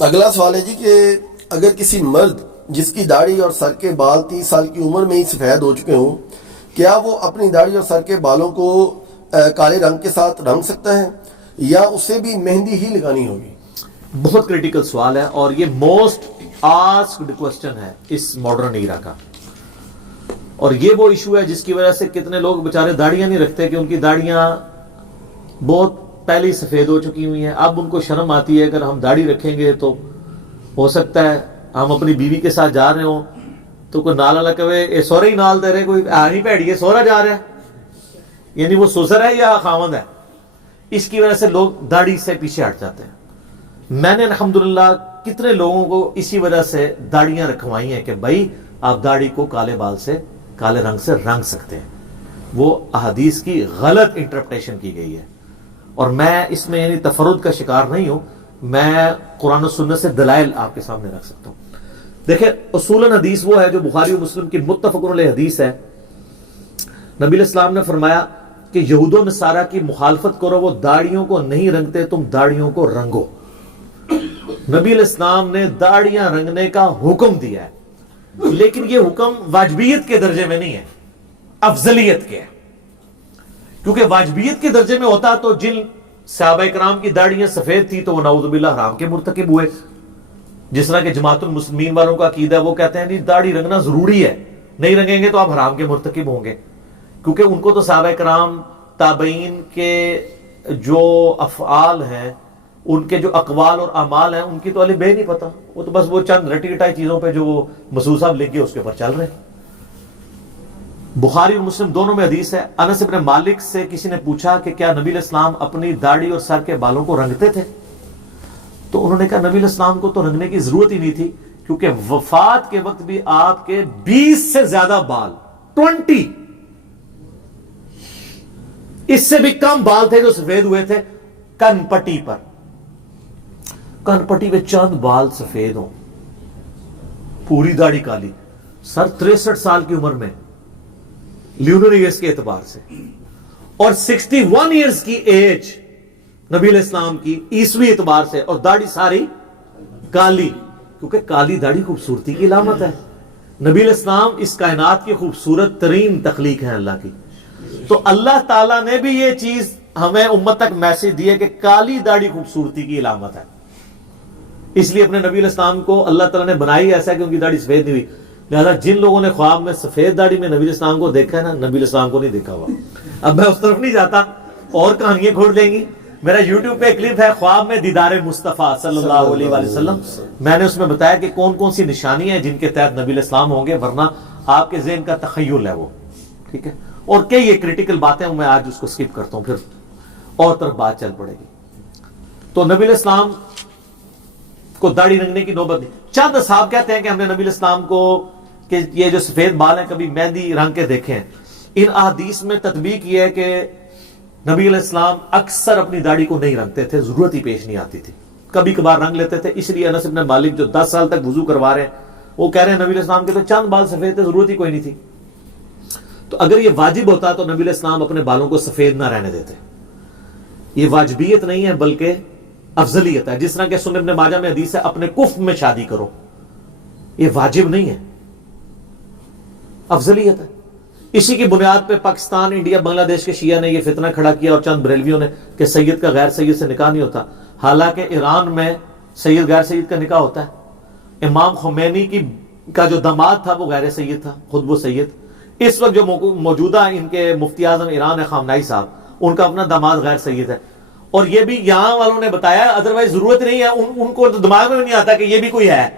اگلا سوال ہے جی کہ اگر کسی مرد جس کی داڑھی اور سر کے بال 30 سال کی عمر میں ہی سفید ہو چکے ہوں، کیا وہ اپنی داڑھی اور سر کے بالوں کو کالے رنگ کے ساتھ رنگ سکتا ہے یا اسے بھی مہندی ہی لگانی ہوگی؟ بہت کریٹیکل سوال ہے اور یہ موسٹ آسکڈ کوسچن ہے اس ماڈرن ایرا کا، اور یہ وہ ایشو ہے جس کی وجہ سے کتنے لوگ بیچارے داڑیاں نہیں رکھتے کہ ان کی داڑیاں بہت پہلے ہی سفید ہو چکی ہوئی ہیں. اب ان کو شرم آتی ہے اگر ہم داڑھی رکھیں گے تو ہو سکتا ہے ہم اپنی بیوی کے ساتھ جا رہے ہوں تو کوئی نال والا کہے اے سورا ہی نال دے رہے، کوئی آنی پیڑی ہے سورا جا رہا ہے، یعنی وہ سسر ہے یا خاوند ہے. اس کی وجہ سے لوگ داڑھی سے پیچھے ہٹ جاتے ہیں. میں نے الحمدللہ کتنے لوگوں کو اسی وجہ سے داڑیاں رکھوائی ہیں کہ بھائی آپ داڑھی کو کالے بال سے کالے رنگ سے رنگ سکتے ہیں. وہ احادیث کی غلط انٹرپریٹیشن کی گئی ہے اور میں اس میں یعنی تفرد کا شکار نہیں ہوں، میں قرآن و سنت سے دلائل آپ کے سامنے رکھ سکتا ہوں. دیکھیں اصولاً حدیث وہ ہے جو بخاری و مسلم کی متفق علیہ حدیث ہے. نبی علیہ السلام نے فرمایا کہ یہود و نصارہ کی مخالفت کرو، وہ داڑھیوں کو نہیں رنگتے، تم داڑھیوں کو رنگو. نبی علیہ السلام نے داڑیاں رنگنے کا حکم دیا ہے، لیکن یہ حکم واجبیت کے درجے میں نہیں ہے، افضلیت کے ہے. کیونکہ واجبیت کے درجے میں ہوتا تو جن صحابہ کرام کی داڑیاں سفید تھی تو وہ نعوذ باللہ حرام کے مرتکب ہوئے. جس طرح کہ جماعت المسلمین والوں کا عقیدہ ہے، وہ کہتے ہیں نہیں داڑھی رنگنا ضروری ہے، نہیں رنگیں گے تو آپ حرام کے مرتکب ہوں گے. کیونکہ ان کو تو صحابہ کرام تابعین کے جو افعال ہیں، ان کے جو اقوال اور اعمال ہیں، ان کی تو الف بے نہیں پتا، وہ تو بس وہ چند رٹی رٹائی چیزوں پہ جو وہ مسعود صاحب لکھ کے اس کے اوپر چل رہے ہیں. بخاری اور مسلم دونوں میں حدیث ہے. انس بن مالک سے کسی نے پوچھا کہ کیا نبی علیہ السلام اپنی داڑھی اور سر کے بالوں کو رنگتے تھے؟ تو انہوں نے کہا نبی علیہ السلام کو تو رنگنے کی ضرورت ہی نہیں تھی، کیونکہ وفات کے وقت بھی آپ کے 20 سے زیادہ بال، 20 اس سے بھی کم بال تھے جو سفید ہوئے تھے کن پٹی پر. کن پٹی پہ چند بال سفید ہوں، پوری داڑھی کالی. سر 63 سال کی عمر میں لیونر ایئرز کے اعتبار سے، اور 61 ایئرز کی ایج نبی علیہ السلام کی عیسوی اعتبار سے، اور داڑھی ساری کالی، کیونکہ کالی داڑھی خوبصورتی کی علامت ہے. نبی علیہ السلام اس کائنات کی خوبصورت ترین تخلیق ہے اللہ کی. تو اللہ تعالیٰ نے بھی یہ چیز ہمیں امت تک میسج دی ہے کہ کالی داڑھی خوبصورتی کی علامت ہے. اس لیے اپنے نبی علیہ السلام کو اللہ تعالیٰ نے بنائی ایسا کہ ان کی داڑھی سفید نہیں ہوئی. لہذا جن لوگوں نے خواب میں سفید داڑھی میں نبی علیہ السلام کو دیکھا ہے نا، نبی علیہ السلام کو نہیں دیکھا ہوا. اب میں اس طرف نہیں جاتا، اور کہانیاں کھول دیں گی. میرا یوٹیوب پہ کلپ ہے خواب میں دیدار مصطفیٰ صلی اللہ علیہ وآلہ وسلم. میں نے اس میں بتایا کہ کون کون سی نشانیاں ہیں جن کے تحت نبی علیہ السلام ہوں گے، ورنہ آپ کے ذہن کا تخیل ہے وہ. ٹھیک ہے، اور کئی یہ کریٹیکل باتیں میں آج اس کو سکپ کرتا ہوں، پھر اور طرف بات چل پڑے گی. تو نبی علیہ السلام کو داڑھی رنگنے کی نوبت نہیں. چند اصحاب کہتے ہیں کہ ہم نے نبی علیہ السلام کو کہ یہ جو سفید بال ہیں کبھی مہندی رنگ کے دیکھے ہیں. ان احادیث میں تطبیق یہ ہے کہ نبی علیہ السلام اکثر اپنی داڑھی کو نہیں رنگتے تھے، ضرورت ہی پیش نہیں آتی تھی. کبھی کبھار رنگ لیتے تھے. اس لیے انس بن مالک جو 10 سال تک وضو کروا رہے ہیں، وہ کہہ رہے ہیں نبی علیہ السلام کے تو چند بال سفید تھے، ضرورت ہی کوئی نہیں تھی. تو اگر یہ واجب ہوتا تو نبی علیہ السلام اپنے بالوں کو سفید نہ رہنے دیتے. یہ واجبیت نہیں ہے بلکہ افضلیت ہے. جس طرح کہ سنن ابن ماجہ میں حدیث ہے اپنے کفر میں شادی کرو، یہ واجب نہیں ہے، افضلیت ہے. اسی کی بنیاد پہ پاکستان، انڈیا، بنگلہ دیش کے شیعہ نے یہ فتنہ کھڑا کیا اور چند بریلویوں نے کہ سید کا غیر سید سے نکاح نہیں ہوتا. حالانکہ ایران میں سید غیر سید کا نکاح ہوتا ہے. امام خمینی کا جو داماد تھا وہ غیر سید تھا، خود وہ سید. اس وقت جو موجودہ ان کے مفتی اعظم ایران ہے خامنائی صاحب، ان کا اپنا داماد غیر سید ہے. اور یہ بھی یہاں والوں نے بتایا، ادروائز ضرورت نہیں ہے. ان کو تو دماغ میں نہیں آتا کہ یہ بھی کوئی ہے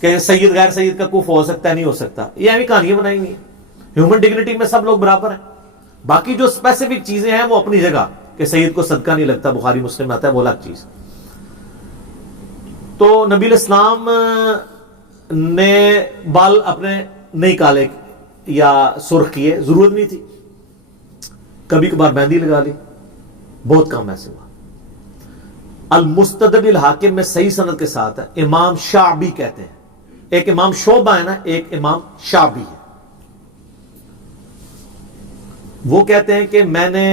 کہ سید غیر سید کا کفر ہو سکتا ہے، نہیں ہو سکتا. یہ ابھی کہانیاں بنائی ہوئی ہیں. ہیومن ڈگنیٹی میں سب لوگ برابر ہیں. باقی جو اسپیسیفک چیزیں ہیں وہ اپنی جگہ، کہ سید کو صدقہ نہیں لگتا، بخاری مسلم میں آتا ہے، وہ الگ چیز. تو نبی علیہ السلام نے بال اپنے نہیں کالے یا سرخ کیے، ضرورت نہیں تھی. کبھی کبھار مہندی لگا لی، بہت کم ایسے ہوا. المستدرک الحاکم میں صحیح سند کے ساتھ ہے. امام شعبی کہتے ہیں، ایک امام شعبہ ہے نا، ایک امام شعبی ہے. وہ کہتے ہیں کہ میں نے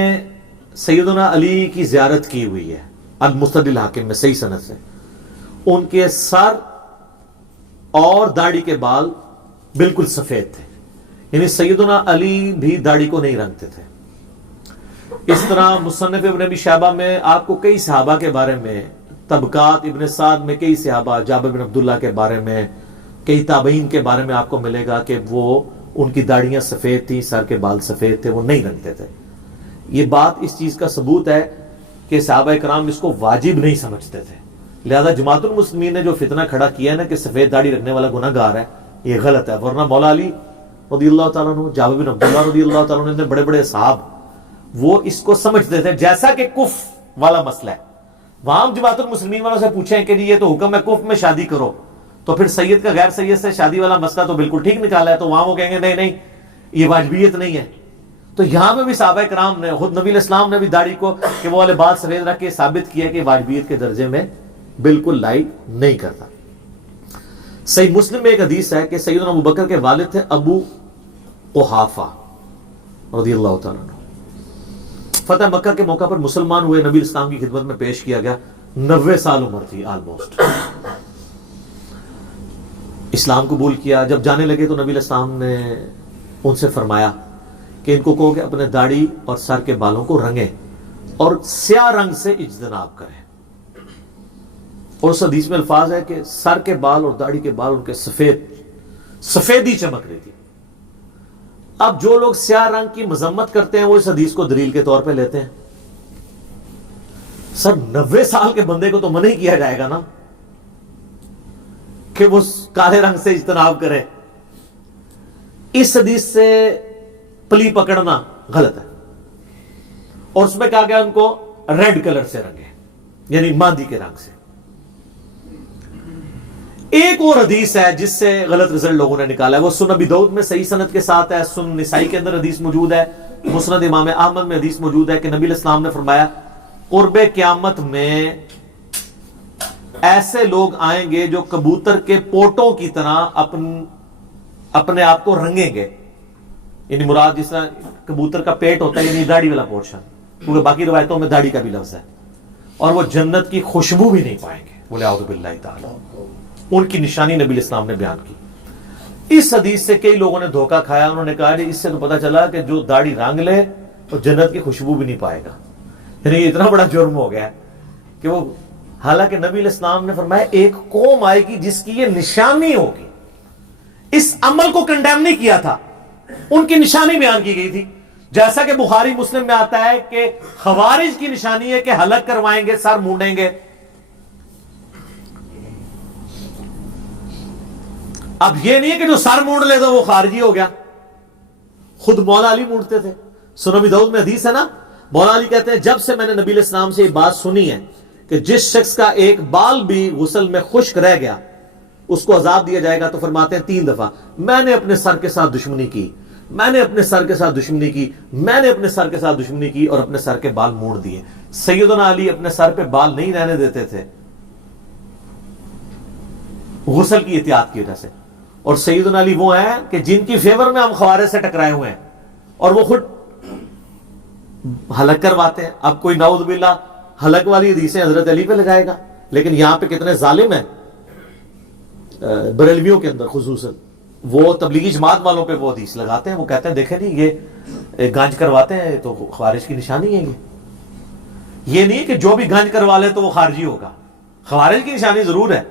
سیدنا علی کی زیارت کی ہوئی ہے، المستدرک الحاکم میں صحیح سند سے. ان کے سر اور داڑھی کے بال بالکل سفید تھے. یعنی سیدنا علی بھی داڑھی کو نہیں رنگتے تھے. اس طرح مصنف ابن ابی شیبہ میں آپ کو کئی صحابہ کے بارے میں، طبقات ابن سعد میں کئی صحابہ، جابر بن عبداللہ کے بارے میں، کئی تابعین کے بارے میں آپ کو ملے گا کہ وہ ان کی داڑیاں سفید تھیں، سر کے بال سفید تھے، وہ نہیں رنگتے تھے. یہ بات اس چیز کا ثبوت ہے کہ صحابہ کرام اس کو واجب نہیں سمجھتے تھے. لہذا جماعت المسلمین نے جو فتنہ کھڑا کیا ہے نا کہ سفید داڑھی رکھنے والا گناہ گار ہے، یہ غلط ہے. ورنہ مولا علی رضی اللہ تعالیٰ عنہ، جابر بن عبداللہ رضی اللہ تعالیٰ عنہ، بڑے بڑے صحاب وہ اس کو سمجھتے تھے. جیسا کہ کف والا مسئلہ ہے، وہاں ہم جماعت المسلمین والوں سے پوچھیں کہ جی یہ تو حکم ہے کف میں شادی کرو، تو پھر سید کا غیر سید سے شادی والا مسئلہ تو بالکل ٹھیک نکالا ہے، تو وہاں وہ کہیں گے نہیں نہیں یہ واجبیت نہیں ہے. تو یہاں پہ بھی صحابہ کرام نے، خود نبی الاسلام نے بھی داڑھی کو کہ وہ والے بال سفید رکھ کے ثابت کیا کہ واجبیت کے درجے میں بالکل لائق نہیں کرتا. صحیح مسلم میں ایک حدیث ہے کہ سیدنا ابو بکر کے والد تھے ابو قحافہ رضی اللہ تعالیٰ عنہ. فتح مکہ کے موقع پر مسلمان ہوئے، نبی اسلام کی خدمت میں پیش کیا گیا. 90 سال عمر تھی آلموسٹ. اسلام قبول کیا. جب جانے لگے تو نبی الاسلام نے ان سے فرمایا کہ ان کو کہو کہ اپنے داڑھی اور سر کے بالوں کو رنگیں اور سیاہ رنگ سے اجتناب کریں. اور اس حدیث میں الفاظ ہے کہ سر کے بال اور داڑھی کے بال ان کے سفیدی چمک رہی تھی. اب جو لوگ سیاہ رنگ کی مذمت کرتے ہیں وہ اس حدیث کو دلیل کے طور پہ لیتے ہیں. سر 90 سال کے بندے کو تو منع ہی کیا جائے گا نا کہ وہ کالے رنگ سے اجتناب کرے. اس حدیث سے پلی پکڑنا غلط ہے. اور اس میں کہا گیا ان کو ریڈ کلر سے رنگے، یعنی ماندی کے رنگ سے. ایک اور حدیث ہے جس سے غلط رزلٹ لوگوں نے نکالا ہے، وہ سنن ابی داؤد میں صحیح سند کے ساتھ ہے، سنن نسائی کے اندر حدیث موجود ہے، مسند امام احمد میں حدیث موجود ہے کہ نبی الاسلام نے فرمایا قرب قیامت میں ایسے لوگ آئیں گے جو کبوتر کے پوٹوں کی طرح اپنے آپ کو رنگیں گے. یعنی مراد جس طرح کبوتر کا پیٹ ہوتا ہے یعنی داڑھی والا پورشن، کیونکہ باقی روایتوں میں داڑھی کا بھی لفظ ہے. اور وہ جنت کی خوشبو بھی نہیں پائیں گے. بولے اعوذ باللہ تعالی. ان کی نشانی نبی الاسلام نے بیان کی. اس حدیث سے کئی لوگوں نے دھوکہ کھایا. انہوں نے کہا اس سے تو پتا چلا کہ جو داڑھی رنگ لے وہ جنت کی خوشبو بھی نہیں پائے گا. یعنی یہ اتنا بڑا جرم ہو گیا کہ وہ، حالانکہ نبی الاسلام نے فرمایا ایک قوم آئے گی جس کی یہ نشانی ہوگی. اس عمل کو کنڈیم نہیں کیا تھا، ان کی نشانی بیان کی گئی تھی. جیسا کہ بخاری مسلم میں آتا ہے کہ خوارج کی نشانی ہے کہ حلق کروائیں گے، سر مونڈیں گے. اب یہ نہیں ہے کہ جو سر مونڈ لے تو وہ خارجی ہو گیا. خود مولا علی مونڈتے تھے. سنن ابی داؤد میں حدیث ہے نا، مولا علی کہتے ہیں جب سے میں نے نبی علیہ السلام سے یہ بات سنی ہے کہ جس شخص کا ایک بال بھی غسل میں خشک رہ گیا اس کو عذاب دیا جائے گا، تو فرماتے ہیں 3 دفعہ میں نے اپنے سر کے ساتھ دشمنی کی، میں نے اپنے سر کے ساتھ دشمنی کی، میں نے اپنے سر کے ساتھ دشمنی کی، اور اپنے سر کے بال موڑ دیے. سیدنا علی اپنے سر پہ بال نہیں رہنے دیتے تھے غسل کی احتیاط کی وجہ سے. اور سیدنا علی وہ ہیں کہ جن کی فیور میں ہم خوارج سے ٹکرائے ہوئے ہیں اور وہ خود حلق کرواتے ہیں. اب کوئی نعوذ باللہ حلق والی حدیثیں حضرت علی پہ لگائے گا، لیکن یہاں پہ کتنے ظالم ہیں بریلویوں کے اندر خصوصاً، وہ تبلیغی جماعت والوں پہ وہ حدیث لگاتے ہیں. وہ کہتے ہیں دیکھیں نہیں یہ گانج کرواتے ہیں تو خوارج کی نشانی ہے. یہ نہیں کہ جو بھی گانج کروا لے تو وہ خارجی ہوگا. خوارج کی نشانی ضرور ہے.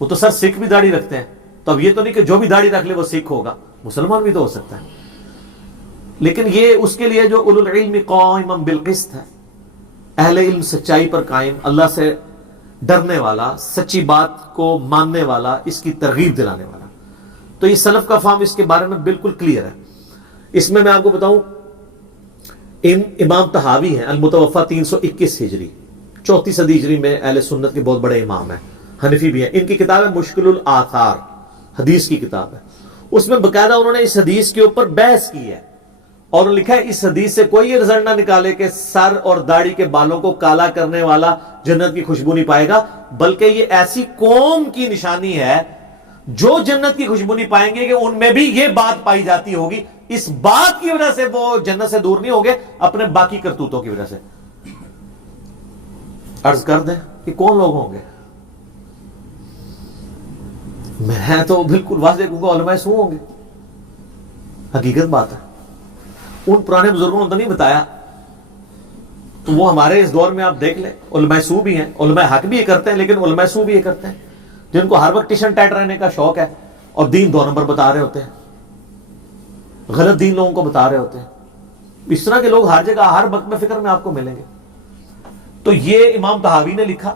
وہ تو سر سکھ بھی داڑھی رکھتے ہیں، تو اب یہ تو نہیں کہ جو بھی داڑھی رکھ لے وہ سکھ ہوگا، مسلمان بھی تو ہو سکتا ہے. لیکن یہ اس کے لیے جو اولو العلم قائما بالقسط ہے، اہل علم سچائی پر قائم، اللہ سے ڈرنے والا، سچی بات کو ماننے والا، اس کی ترغیب دلانے والا. تو یہ سلف کا فہم اس کے بارے میں بالکل کلیئر ہے. اس میں آپ کو بتاؤں، امام طحاوی ہیں المتوفا 321 ہجری، 34 صدی ہجری میں اہل سنت کے بہت بڑے امام ہیں، حنفی بھی ہیں. ان کی کتاب ہے مشکل الآثار، حدیث کی کتاب ہے. اس میں باقاعدہ انہوں نے اس حدیث کے اوپر بحث کی ہے اور لکھا ہے اس حدیث سے کوئی یہ رزلٹ نہ نکالے کہ سر اور داڑھی کے بالوں کو کالا کرنے والا جنت کی خوشبو نہیں پائے گا، بلکہ یہ ایسی قوم کی نشانی ہے جو جنت کی خوشبو نہیں پائیں گے کہ ان میں بھی یہ بات پائی جاتی ہوگی. اس بات کی وجہ سے وہ جنت سے دور نہیں ہوگے، اپنے باقی کرتوتوں کی وجہ سے. عرض کر دیں کہ کون لوگ ہوں گے؟ میں تو بالکل واضح کہوں گا علماء سو ہوں گے، حقیقت بات ہے. ان پرانے بزرگوں نے تو نہیں بتایا، تو وہ ہمارے اس دور میں آپ دیکھ لیں علماء سو بھی ہیں، علماء حق بھی یہ کرتے ہیں، لیکن علماء سو بھی یہ کرتے ہیں جن کو ہر وقت ٹیشن ٹائٹ رہنے کا شوق ہے اور دین 2 نمبر بتا رہے ہوتے ہیں، غلط دین لوگوں کو بتا رہے ہوتے ہیں. اس طرح کے لوگ ہر جگہ ہر وقت میں فکر میں آپ کو ملیں گے. تو یہ امام طحاوی نے لکھا.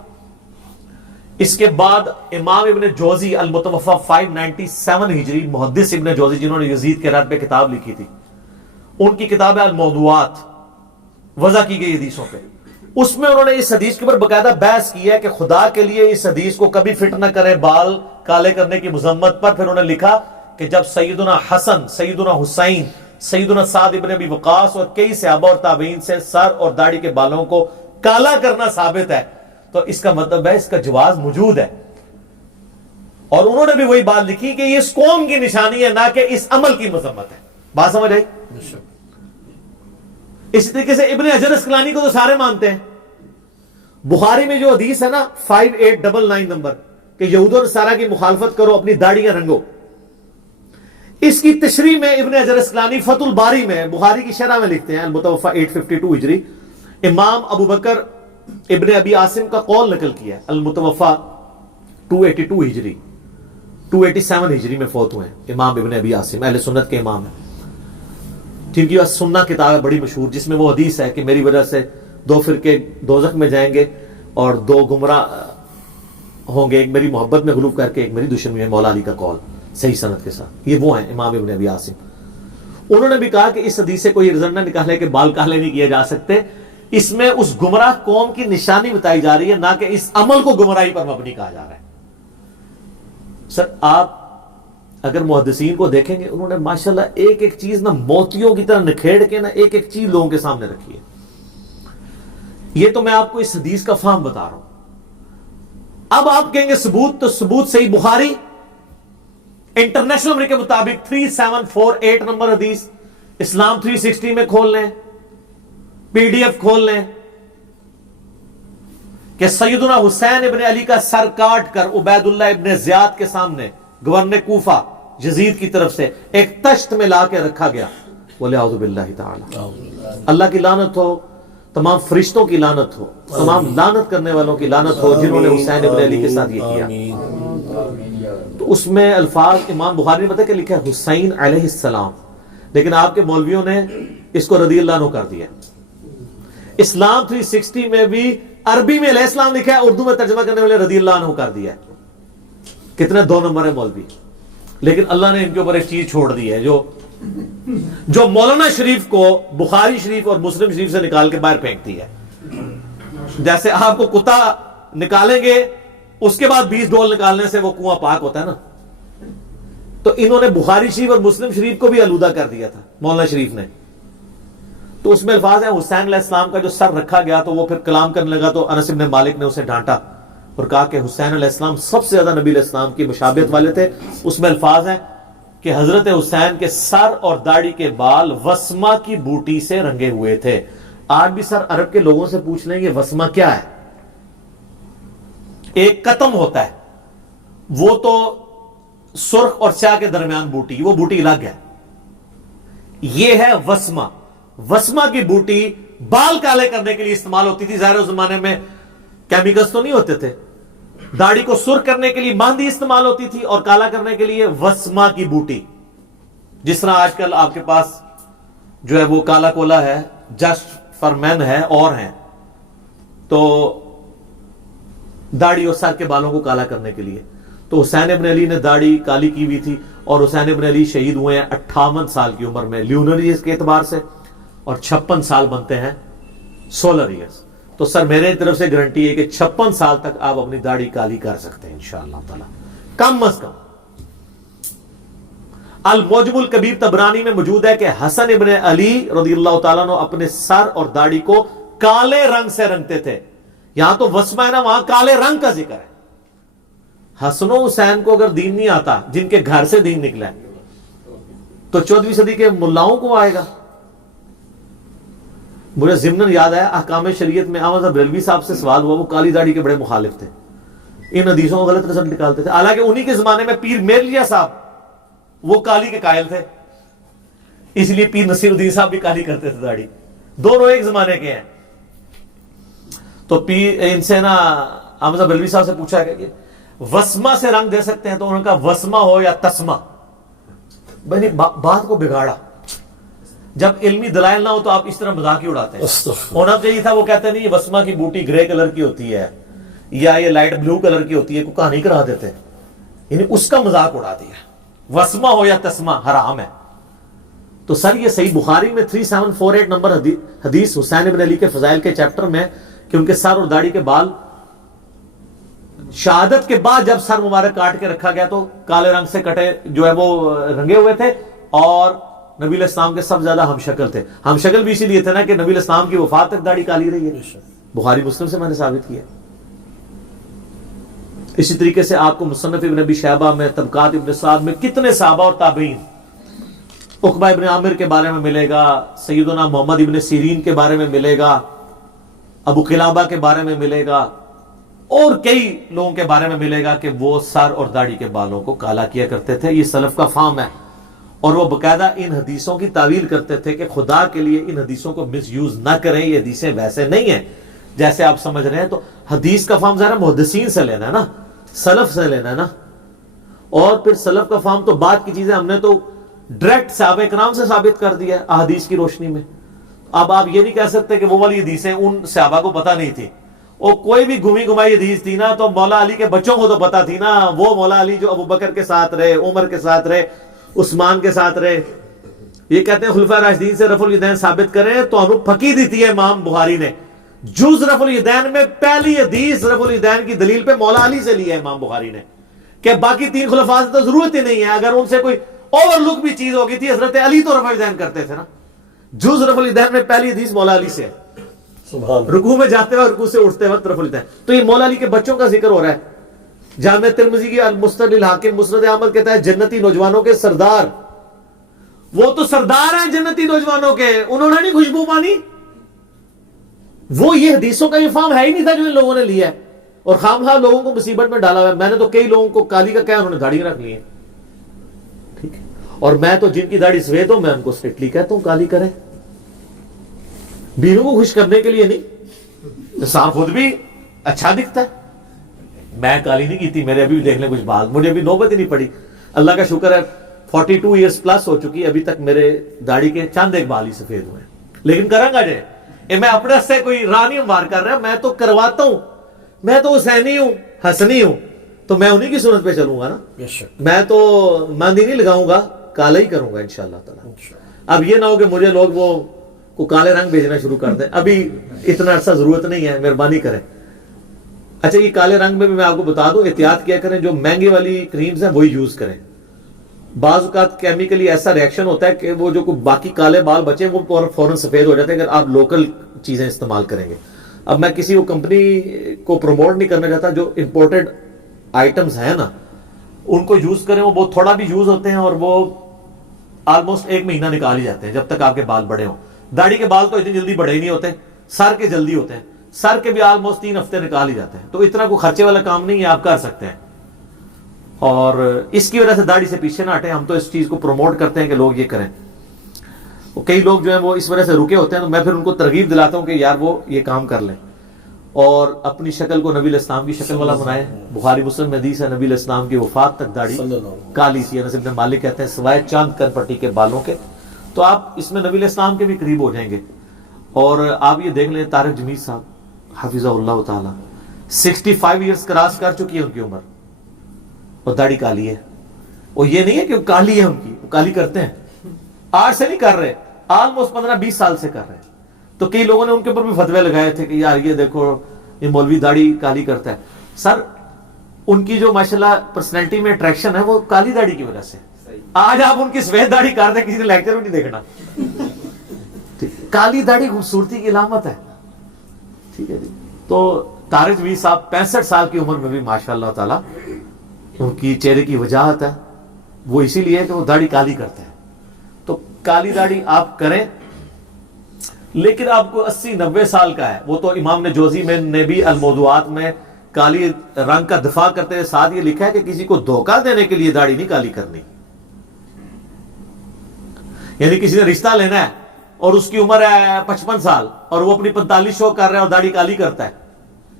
اس کے بعد امام ابن جوزی المتوفا 597 ہجری، محدث ابن جوزی جنہوں نے یزید کے رد پہ کتاب لکھی تھی، ان کی کتاب ہے الموضوعات، وضع کی گئی حدیثوں پہ. اس میں انہوں نے اس حدیث کے اوپر باقاعدہ بحث کی ہے کہ خدا کے لیے اس حدیث کو کبھی فٹ نہ کرے بال کالے کرنے کی مذمت پر. پھر انہوں نے لکھا کہ جب سیدنا حسن، سیدنا حسین، سیدنا سعد ابن ابی وقاص اور کئی صحابہ اور تابعین سے سر اور داڑھی کے بالوں کو کالا کرنا ثابت ہے، تو اس کا مطلب ہے اس کا جواز موجود ہے. اور انہوں نے بھی وہی بات لکھی کہ یہ اس قوم کی نشانی ہے، نہ کہ اس عمل کی مذمت ہے. بات سمجھ آئی؟ اسی طریقے سے ابن حجر اسقلانی کو تو سارے مانتے ہیں. بخاری میں جو حدیث ہے نا 5899 نمبر کہ یہود اور نصارہ کی مخالفت کرو، اپنی داڑیاں رنگو، اس کی تشریح میں ابن حجر اسقلانی فتح الباری میں بخاری کی شرح میں لکھتے ہیں، المتوفا 852 ہجری، امام ابو بکر ابن ابی عاصم کا قول نقل کیا ہے، المتوفا 282 ہجری، 287 ہجری میں فوت ہوئے ہیں امام ابن ابی عاصم، اہل سنت کے امام ہیں، جن کی سنہ کتاب ہے بڑی مشہور، جس میں وہ حدیث ہے کہ میری وجہ سے 2 فرقے دوزخ میں جائیں گے اور 2 گمراہ ہوں گے، ایک میری محبت میں غلو کر کے، ایک میری دشمنی میں. مولا علی کا قول صحیح سند کے ساتھ. یہ وہ ہیں امام ابن ابی عاصم. انہوں نے بھی کہا کہ اس حدیث سے کوئی رزلٹ نہ نکالے کہ بال کالے نہیں کیے جا سکتے، اس میں اس گمراہ قوم کی نشانی بتائی جا رہی ہے، نہ کہ اس عمل کو گمراہی پر مبنی کہا جا رہا ہے. سر آپ اگر محدثین کو دیکھیں گے، انہوں نے ماشاءاللہ ایک ایک چیز نہ موتیوں کی طرح نکھیڑ کے نہ ایک ایک چیز لوگوں کے سامنے رکھی ہے. یہ تو میں آپ کو اس حدیث کا فہم بتا رہا ہوں. اب آپ کہیں گے ثبوت، تو ثبوت صحیح بخاری انٹرنیشنل نمبر کے مطابق 3748 نمبر حدیث، اسلام 360 میں کھول لیں، PDF کھول لیں کہ سیدنا حسین ابن علی کا سر کاٹ کر عبید اللہ ابن زیاد کے سامنے گورنر کوفہ یزید کی طرف سے ایک تشت میں لا کے رکھا گیا. وَلِعَوْذُ بِاللَّهِ تعالی. اللہ کی لعنت ہو، تمام فرشتوں کی لعنت ہو، تمام لعنت کرنے والوں کی لعنت ہو جنہوں نے حسین ابن علی کے ساتھ یہ کیا. تو اس میں الفاظ امام بخاری نے بتا کہ لکھا ہے حسین علیہ السلام، لیکن آپ کے مولویوں نے اس کو رضی اللہ عنہ کر دیا. اسلام 360 میں بھی عربی میں علیہ السلام لکھا ہے، اردو میں ترجمہ کرنے والے رضی اللہ عنہ کر دیا ہے. کتنے 2 نمبر ہے مولوی. لیکن اللہ نے ان کے اوپر ایک چیز چھوڑ دی ہے جو مولانا شریف کو بخاری شریف اور مسلم شریف سے نکال کے باہر پھینکتی ہے. جیسے آپ کو کتا نکالیں گے اس کے بعد 20 ڈول نکالنے سے وہ کنواں پاک ہوتا ہے نا، تو انہوں نے بخاری شریف اور مسلم شریف کو بھی آلودہ کر دیا تھا مولانا شریف نے. تو اس میں الفاظ ہے حسین علیہ السلام کا جو سر رکھا گیا تو وہ پھر کلام کرنے لگا، تو انس بن مالک نے اسے ڈانٹا اور کہا کہ حسین علیہ السلام سب سے زیادہ نبی علیہ السلام کی مشابہت والے تھے. اس میں الفاظ ہیں کہ حضرت حسین کے سر اور داڑھی کے بال وسما کی بوٹی سے رنگے ہوئے تھے. آج بھی سر عرب کے لوگوں سے پوچھ لیں گے وسما کیا ہے. ایک قطم ہوتا ہے، وہ تو سرخ اور سیاہ کے درمیان بوٹی، وہ بوٹی الگ ہے. یہ ہے وسما. وسما کی بوٹی بال کالے کرنے کے لیے استعمال ہوتی تھی. ظاہر اس زمانے میں کیمیکلز تو نہیں ہوتے تھے. داڑھی کو سرخ کرنے کے لیے مہندی استعمال ہوتی تھی اور کالا کرنے کے لیے وسما کی بوٹی. جس طرح آج کل آپ کے پاس جو ہے وہ کالا کولا ہے، جسٹ فار مین ہے اور ہیں، تو داڑھی اور سر کے بالوں کو کالا کرنے کے لیے. تو حسین ابن علی نے داڑھی کالی کی ہوئی تھی اور حسین ابن علی شہید ہوئے ہیں 58 سال کی عمر میں لیونری کے اعتبار سے، اور 56 سال بنتے ہیں سولر ایئرز. تو سر میرے طرف سے گارنٹی ہے کہ 56 سال تک آپ اپنی داڑھی کالی کر سکتے ہیں انشاءاللہ تعالی، کم از کم. الموجب الکبیر طبرانی میں موجود ہے کہ حسن ابن علی رضی اللہ تعالیٰ عنہ اپنے سر اور داڑھی کو کالے رنگ سے رنگتے تھے. یہاں تو وسما ہے نا، وہاں کالے رنگ کا ذکر ہے. حسن و حسین کو اگر دین نہیں آتا، جن کے گھر سے دین نکلا ہے، تو 14ویں صدی کے ملاؤں کو آئے گا. مجھے ضمن یاد ہے احکام شریعت میں احمد بریلوی صاحب سے سوال ہوا، وہ کالی داڑھی کے بڑے مخالف تھے. ان حدیثوں کو غلط رزلٹ نکالتے تھے. حالانکہ انہی کے زمانے میں پیر میرلیا صاحب وہ کالی کے قائل تھے, اس لیے پیر نصیر الدین صاحب بھی کالی کرتے تھے داڑھی. دونوں ایک زمانے کے ہیں. تو پیر ان سے نا احمد بلوی صاحب سے پوچھا کہ وسما سے رنگ دے سکتے ہیں, تو انہوں نے کہا وسما ہو یا تسما. بھائی بات کو بگاڑا. جب علمی دلائل نہ ہو تو آپ اس طرح مذاق ہی اڑاتے ہیں. ہونا چاہیے تھا وہ کہتے نہیں یہ وسما کی بوٹی گرے کلر کی ہوتی ہے یا یہ لائٹ بلو کلر کی ہوتی ہے, کوئی کہانی کرا دیتے, یعنی اس کا مذاق اڑا دیا. وسما ہو یا تسما حرام ہے. تو سر یہ صحیح بخاری میں 3748 نمبر حدیث حسین ابن علی کے فضائل کے چیپٹر میں کہ ان کے سر اور داڑھی کے بال شہادت کے بعد جب سر مبارک کاٹ کے رکھا گیا تو کالے رنگ سے کٹے جو ہے وہ رنگے ہوئے تھے, اور نبی علیہ السلام کے سب زیادہ ہم شکل تھے. ہم شکل بھی اسی لیے تھے نا کہ نبی علیہ السلام کی وفات تک داڑھی کالی رہی ہے. بخاری مسلم سے میں نے ثابت کیا. اسی طریقے سے آپ کو مصنف ابن ابی شیبہ میں, طبقات ابن سعد میں کتنے صحابہ اور تابعین, عقبہ ابن عامر کے بارے میں ملے گا, سیدنا محمد ابن سیرین کے بارے میں ملے گا, ابو قلابہ کے بارے میں ملے گا, اور کئی لوگوں کے بارے میں ملے گا کہ وہ سر اور داڑھی کے بالوں کو کالا کیا کرتے تھے. یہ سلف کا فہم ہے. اور وہ باقاعدہ ان حدیثوں کی تعویل کرتے تھے کہ خدا کے لیے ان حدیثوں کو مس یوز نہ کریں, یہ حدیثیں ویسے نہیں ہیں جیسے آپ سمجھ رہے ہیں. تو حدیث کا فہم ذرا محدثین سے لینا ہے نا, سلف سے لینا ہے نا. اور پھر سلف کا فہم تو بعد کی چیزیں ہم نے تو ڈائریکٹ صحابہ کرام سے ثابت کر دیا ہے احادیث کی روشنی میں. اب آپ یہ نہیں کہہ سکتے کہ وہ والی حدیثیں ان صحابہ کو پتہ نہیں تھی. اور کوئی بھی گھمی گھمائی حدیث تھی نا تو مولا علی کے بچوں کو تو پتہ تھی نا. وہ مولا علی جو ابو بکر کے ساتھ رہے, عمر کے ساتھ رہے, عثمان کے ساتھ رہے. یہ کہتے ہیں خلفاء راشدین سے رفع الیدین ثابت کریں تو انہوں پھکی دیتی ہے امام بخاری نے. جز رفع الیدین میں پہلی حدیث رفع الیدین کی دلیل پہ مولا علی سے لی ہے امام بخاری نے, کہ باقی تین خلفاء سے تو ضرورت ہی نہیں ہے. اگر ان سے کوئی اوور لک بھی چیز ہوگی تھی, حضرت علی تو رفع الیدین کرتے تھے نا. جز رفع الیدین میں پہلی حدیث مولا علی سے ہے. رکوع میں جاتے وقت, رکوع سے اٹھتے وقت رفع الیدین. تو یہ مولا علی کے بچوں کا ذکر ہو رہا ہے. جامع ترمذی کی المسند الحاکم مسند احمد کہتا ہے جنتی نوجوانوں کے سردار. وہ تو سردار ہیں جنتی نوجوانوں کے, انہوں نے نہیں خوشبو پانی. وہ یہ حدیثوں کا یہ فہم ہے ہی نہیں تھا جو ان لوگوں نے لیا ہے, اور خام خواہ لوگوں کو مصیبت میں ڈالا ہوا ہے. میں نے تو کئی لوگوں کو کالی کا کہا, انہوں نے داڑھی رکھ لی ہے. ٹھیک ہے, اور میں تو جن کی داڑھی سفید ہو میں ان کو اسٹرکٹلی کہتا ہوں کالی کریں, بیوی کو خوش کرنے کے لیے نہیں. انسان خود بھی اچھا دکھتا ہے. میں کالی نہیں کی تھی, میرے ابھی بھی دیکھ لیں کچھ بال, مجھے ابھی نوبت ہی نہیں پڑی. اللہ کا شکر ہے 42 ایئرز پلس ہو چکی, ابھی تک میرے داڑھی کے چند ایک بال ہی سفید ہوئے. لیکن کروں گا جے میں اپنے سے کوئی راہ نہیں مار کر رہا, میں تو کرواتا ہوں. میں تو حسینی ہوں, حسنی ہوں, تو میں انہی کی سنت پہ چلوں گا نا. میں تو مہندی نہیں لگاؤں گا, کالا ہی کروں گا انشاءاللہ تعالی. اب یہ نہ ہو کہ مجھے لوگ وہ کو کالے رنگ بھیجنا شروع کر دیں. ابھی اتنا عرصہ ضرورت نہیں ہے, مہربانی کریں. اچھا یہ کالے رنگ میں بھی میں آپ کو بتا دوں, احتیاط کیا کریں, جو مہنگی والی کریمز ہیں وہی یوز کریں. بعض اوقات کیمیکلی ایسا ریئیکشن ہوتا ہے کہ وہ جو باقی کالے بال بچے وہ فوراً سفید ہو جاتے ہیں اگر آپ لوکل چیزیں استعمال کریں گے. اب میں کسی کو کمپنی کو پروموٹ نہیں کرنا چاہتا, جو امپورٹڈ آئٹمز ہیں نا ان کو یوز کریں. وہ بہت تھوڑا بھی یوز ہوتے ہیں اور وہ آلموسٹ 1 مہینہ نکال ہی جاتے ہیں جب تک آپ کے بال بڑے ہوں. داڑھی کے بال تو اتنی جلدی بڑے ہی نہیں ہوتے, سر کے جلدی ہوتے ہیں. سر کے بھی آلموسٹ 3 ہفتے نکال ہی جاتے ہیں. تو اتنا کوئی خرچے والا کام نہیں ہے, آپ کر سکتے ہیں. اور اس کی وجہ سے داڑھی سے پیچھے نہ ہٹیں. ہم تو اس چیز کو پروموٹ کرتے ہیں کہ لوگ یہ کریں. کئی لوگ جو ہیں وہ اس وجہ سے رکے ہوتے ہیں, تو میں پھر ان کو ترغیب دلاتا ہوں کہ یار وہ یہ کام کر لیں اور اپنی شکل کو نبی علیہ السلام کی شکل والا بنائیں. بخاری مسلم میں حدیث ہے نبی علیہ السلام کی وفات تک داڑھی کالی تھی. انس بن مالک کہتے ہیں سوائے چاند کن پٹی کے بالوں کے. تو آپ اس میں نبی علیہ السلام کے بھی قریب ہو جائیں گے. اور آپ یہ دیکھ لیں طارق جمیل صاحب حفظہ اللہ تعالی 65 ایئرز کراس کر چکی ہے ان کی عمر, اور داڑھی کالی ہے. اور یہ نہیں ہے کہ کالی ہے ان کی, وہ کالی کرتے ہیں, آج سے نہیں کر رہے, آلموسٹ 15-20 سال سے کر رہے ہیں. تو کئی لوگوں نے ان کے اوپر بھی فتوے لگائے تھے کہ یار یہ دیکھو یہ مولوی داڑھی کالی کرتا ہے. سر ان کی جو ماشاءاللہ پرسنالٹی میں اٹریکشن ہے وہ کالی داڑھی کی وجہ سے. آج آپ ان کی سفید داڑھی کر دیں, کسی نے لیکچر میں نہیں دیکھنا. کالی داڑھی خوبصورتی کی علامت ہے. ٹھیک ہے جی. تو طارق جمیل صاحب 65 سال کی عمر میں بھی ماشاءاللہ تعالی ان کی چہرے کی وجاہت ہے, وہ اسی لیے کہ وہ داڑھی کالی کرتے ہیں. تو کالی داڑھی آپ کریں, لیکن آپ کو 80-90 سال کا ہے, وہ تو امام نے جوزی میں نے بھی الموضوعات میں کالی رنگ کا دفاع کرتے ہوئے ساتھ یہ لکھا ہے کہ کسی کو دھوکہ دینے کے لیے داڑھی نہیں کالی کرنی. یعنی کسی نے رشتہ لینا ہے اور اس کی عمر ہے 55 سال اور وہ اپنی 45 شو کر رہا ہے اور داڑھی کالی کرتا ہے,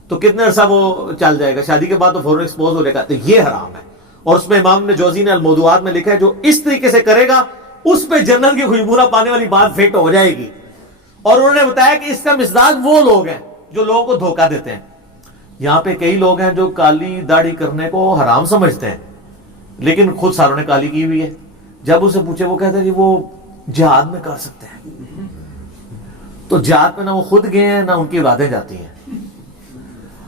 تو کتنے عرصہ وہ چل جائے گا؟ شادی کے بعد تو فوراً ایکسپوز ہو جائے گا. تو یہ حرام ہے. اور اس میں امام نے جوزی نے الموضوعات میں لکھا ہے جو اس طریقے سے کرے گا اس پہ جنت کی خوشبو نہ پانے والی بات فٹ ہو جائے گی. اور انہوں نے بتایا کہ اس کا مزاج وہ لوگ ہیں جو لوگوں کو دھوکہ دیتے ہیں. یہاں پہ کئی لوگ ہیں جو کالی داڑھی کرنے کو حرام سمجھتے ہیں لیکن خود ساروں نے کالی کی ہوئی ہے. جب اسے پوچھے وہ کہتے ہیں کہ وہ جہاد میں کر سکتے ہیں. تو جہاد میں نہ وہ خود گئے ہیں نہ ان کی اولادیں جاتی ہیں.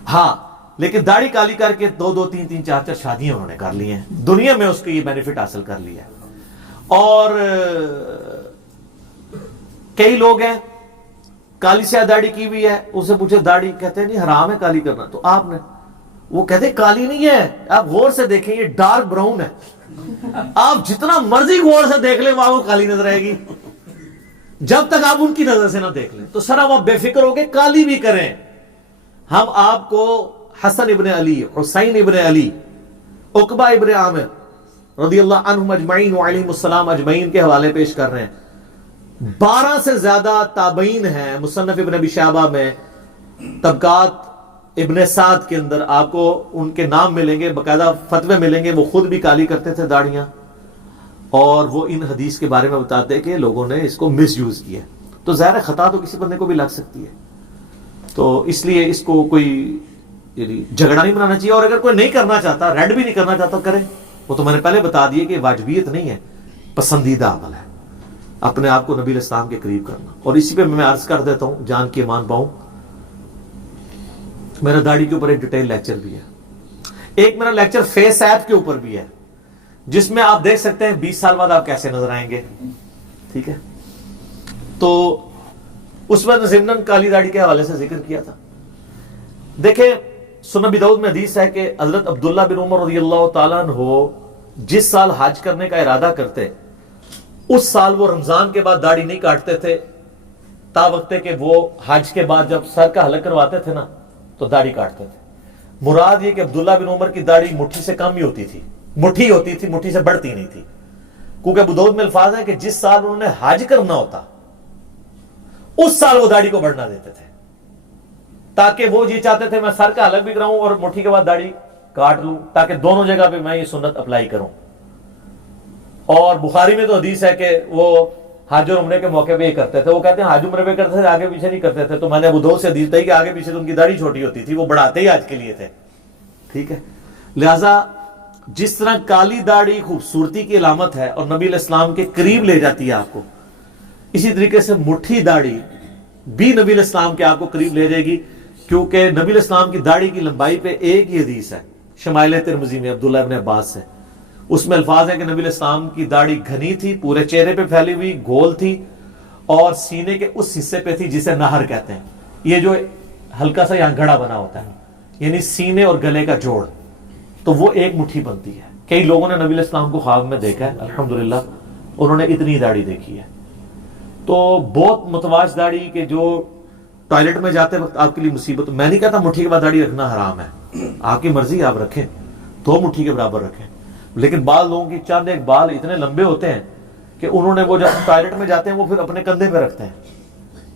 ہاں لیکن داڑھی کالی کر کے 2 3 4 شادیاں انہوں نے کر لی ہیں, دنیا میں اس کو یہ بینیفٹ حاصل کر لیا ہے. اور کئی لوگ ہیں کالی سیاہ داڑھی کی ہوئی ہے, اسے پوچھے داڑھی, کہتے ہیں نہیں حرام ہے کالی کرنا. تو آپ نے, وہ کہتے ہیں کالی نہیں ہے, آپ غور سے دیکھیں یہ ڈارک براؤن ہے. آپ جتنا مرضی غور سے دیکھ لیں وہاں وہ کالی نظر آئے گی جب تک آپ ان کی نظر سے نہ دیکھ لیں. تو سر آپ بے فکر ہو کے کالی بھی کریں. ہم آپ کو حسن ابن علی, حسین ابن علی, عقبہ ابن عامر رضی اللہ عنہم اجمعین وعلیہم السلام اجمعین کے حوالے پیش کر رہے ہیں. 12 سے زیادہ تابعین ہیں. مصنف ابن ابی شیبہ میں, طبقات ابن سعد کے اندر آپ کو ان کے نام ملیں گے, باقاعدہ فتوے ملیں گے. وہ خود بھی کالی کرتے تھے داڑیاں, اور وہ ان حدیث کے بارے میں بتاتے ہیں کہ لوگوں نے اس کو مس یوز کیا. تو ظاہر خطا تو کسی بندے کو بھی لگ سکتی ہے, تو اس لیے اس کو کوئی جھگڑا نہیں بنانا چاہیے. اور اگر کوئی نہیں کرنا چاہتا, ریڈ بھی نہیں کرنا چاہتا, کرے. وہ تو میں نے پہلے بتا دیے کہ واجبیت نہیں ہے, پسندیدہ عمل ہے اپنے آپ کو نبی علیہ السلام کے قریب کرنا. اور اسی پہ میں عرض کر دیتا ہوں جان کی ایمان پاؤں, میرا داڑھی کے اوپر ایک ڈیٹیل لیکچر بھی ہے. ایک میرا لیکچر فیس ایپ کے اوپر بھی ہے جس میں آپ دیکھ سکتے ہیں 20 سال بعد آپ کیسے نظر آئیں گے. ٹھیک ہے, تو اس میں ضمناً کالی داڑھی کے حوالے سے ذکر کیا تھا. دیکھیں سنن ابی داؤد میں حدیث ہے کہ حضرت عبداللہ بن عمر رضی اللہ تعالیٰ عنہ جس سال حج کرنے کا ارادہ کرتے اس سال وہ رمضان کے بعد داڑھی نہیں کاٹتے تھے, تا وقت کہ وہ حج کے بعد جب سر کا حلق کرواتے تھے نا تو داڑھی کاٹتے تھے. مراد یہ کہ عبداللہ بن عمر کی داڑھی مٹھی سے کم ہی ہوتی تھی, مٹھی ہوتی تھی, مٹھی سے بڑھتی نہیں تھی. کیونکہ ابو داؤد میں الفاظ ہے کہ جس سال انہوں نے حج کرنا ہوتا اس سال وہ داڑھی کو بڑھنا دیتے تھے, تاکہ وہ یہ چاہتے تھے میں سر کا حلق بھی کراؤں اور مٹھی کے بعد داڑھی کاٹ لوں, تاکہ دونوں جگہ پہ میں یہ سنت اپلائی کروں. اور بخاری میں تو حدیث ہے کہ وہ حج اور عمرے کے موقع پہ یہ کرتے تھے. وہ کہتے ہیں حج عمرے پہ کرتے تھے, آگے پیچھے نہیں کرتے تھے. تو میں نے ابو داؤد سے حدیث دی کہ آگے پیچھے تو ان کی داڑھی چھوٹی ہوتی تھی, وہ بڑھاتے ہی حج کے لیے تھے. ٹھیک ہے, لہذا جس طرح کالی داڑھی خوبصورتی کی علامت ہے اور نبی علیہ السلام کے قریب لے جاتی ہے آپ کو, اسی طریقے سے مٹھی داڑھی بھی نبی علیہ السلام کے آپ کو قریب لے جائے گی. کیونکہ نبی علیہ السلام کی داڑھی کی لمبائی پہ ایک ہی حدیث ہے شمائل ترمذی میں عبداللہ ابن عباس سے. اس میں الفاظ ہے کہ نبی علیہ السلام کی داڑھی گھنی تھی, پورے چہرے پہ پھیلی ہوئی, گول تھی, اور سینے کے اس حصے پہ تھی جسے نہر کہتے ہیں. یہ جو ہلکا سا یہاں گھڑا بنا ہوتا ہے, یعنی سینے اور گلے کا جوڑ, تو وہ ایک مٹھی بنتی ہے. کئی لوگوں نے نبی علیہ السلام کو خواب میں دیکھا ہے, الحمدللہ انہوں نے اتنی داڑھی دیکھی ہے. تو بہت متواضع داڑھی کہ جو ٹوائلٹ میں جاتے وقت آپ کے لیے مصیبت. میں نہیں کہتا مٹھی کے بعد داڑھی رکھنا حرام ہے, آپ کی مرضی, آپ رکھیں, 2 مٹھی کے برابر رکھیں. لیکن بعض لوگوں کی چند ایک بال اتنے لمبے ہوتے ہیں کہ انہوں نے وہ جب ٹوائلٹ میں جاتے ہیں وہ پھر اپنے کندھے پہ رکھتے ہیں.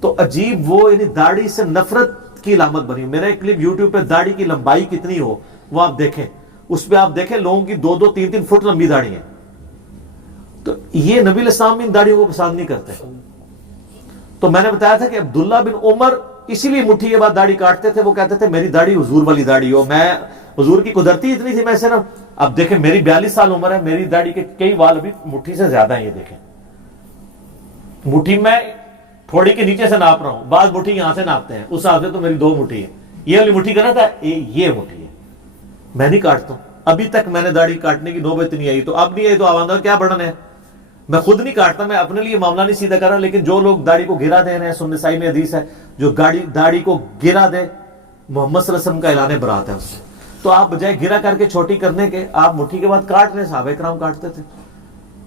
تو عجیب, وہ یعنی داڑھی سے نفرت کی علامت بنی. میرا ایک کلپ یوٹیوب پہ داڑھی کی لمبائی کتنی ہو وہ آپ دیکھیں, اس پہ آپ دیکھیں لوگوں کی 2 3 فٹ لمبی داڑھی ہے. تو یہ نبی علیہ السلام ان داڑھیوں کو پسند نہیں کرتے. تو میں نے بتایا تھا کہ عبداللہ بن عمر اسی لیے مٹھی کے بعد داڑھی کاٹتے تھے. وہ کہتے تھے میری داڑھی حضور والی داڑھی ہو, میں حضور کی قدرتی اتنی تھی میں سے نا. اب دیکھیں میری 42 سال عمر ہے, میری داڑھی کے کئی وال ابھی مٹھی سے زیادہ ہیں. یہ دیکھیں مٹھی میں تھوڑی کے نیچے سے ناپ رہا ہوں, بعض مٹھی یہاں سے ناپتے ہیں, اس حساب سے تو میری 2 مٹھی ہے. یہ والی مٹھی کرنا تھا, یہ مٹھی ہے. میں نہیں کاٹتا ہوں, ابھی تک میں نے داڑھی کاٹنے کی نوبت نہیں آئی. تو اب نہیں آئی تو آواندہ کیا بڑھنا ہے. میں خود نہیں کاٹتا, میں اپنے لیے معاملہ نہیں سیدھا کر رہا. لیکن جو لوگ داڑھی کو گرا دے رہے ہیں, سنن نسائی میں حدیث ہے جو داڑھی کو گرا دے محمد صلی اللہ علیہ وسلم کا اعلان برات ہے اس سے. تو آپ بجائے گرا کر کے چھوٹی کرنے کے آپ مٹھی کے بعد کاٹ رہے. صحابہ کرام کاٹتے تھے.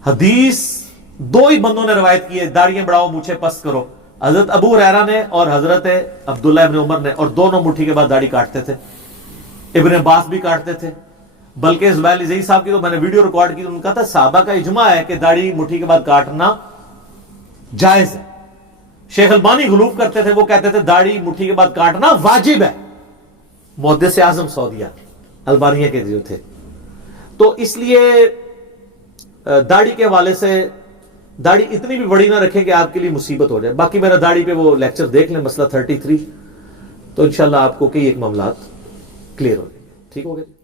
حدیث 2 ہی بندوں نے روایت کی ہے, داڑیاں بڑھاؤ مونچھیں پست کرو, حضرت ابو ہریرہ نے اور حضرت عبداللہ ابن عمر نے, اور دونوں مٹھی کے بعد داڑھی کاٹتے تھے. ابن عباس بھی کاٹتے تھے، بلکہ زبیر الزئی صاحب کی تو میں نے ویڈیو ریکارڈ کی، ان کا تھا صحابہ کا اجماع ہے کہ داڑھی مٹھی کے بعد کاٹنا جائز ہے۔ شیخ البانی غلوف کرتے تھے، وہ کہتے تھے داڑھی مٹھی کے بعد کاٹنا واجب ہے، محدث اعظم سعودیہ البانیہ کے جو تھے۔ تو اس لیے داڑھی کے حوالے سے داڑھی اتنی بھی بڑی نہ رکھیں کہ آپ کے لیے مصیبت ہو جائے۔ باقی میرا داڑھی پہ وہ لیکچر دیکھ لیں، مسئلہ 33، تو انشاءاللہ آپ کو کئی ایک معاملات کلیئر ہو جائیں گے۔ ٹھیک ہو گیا؟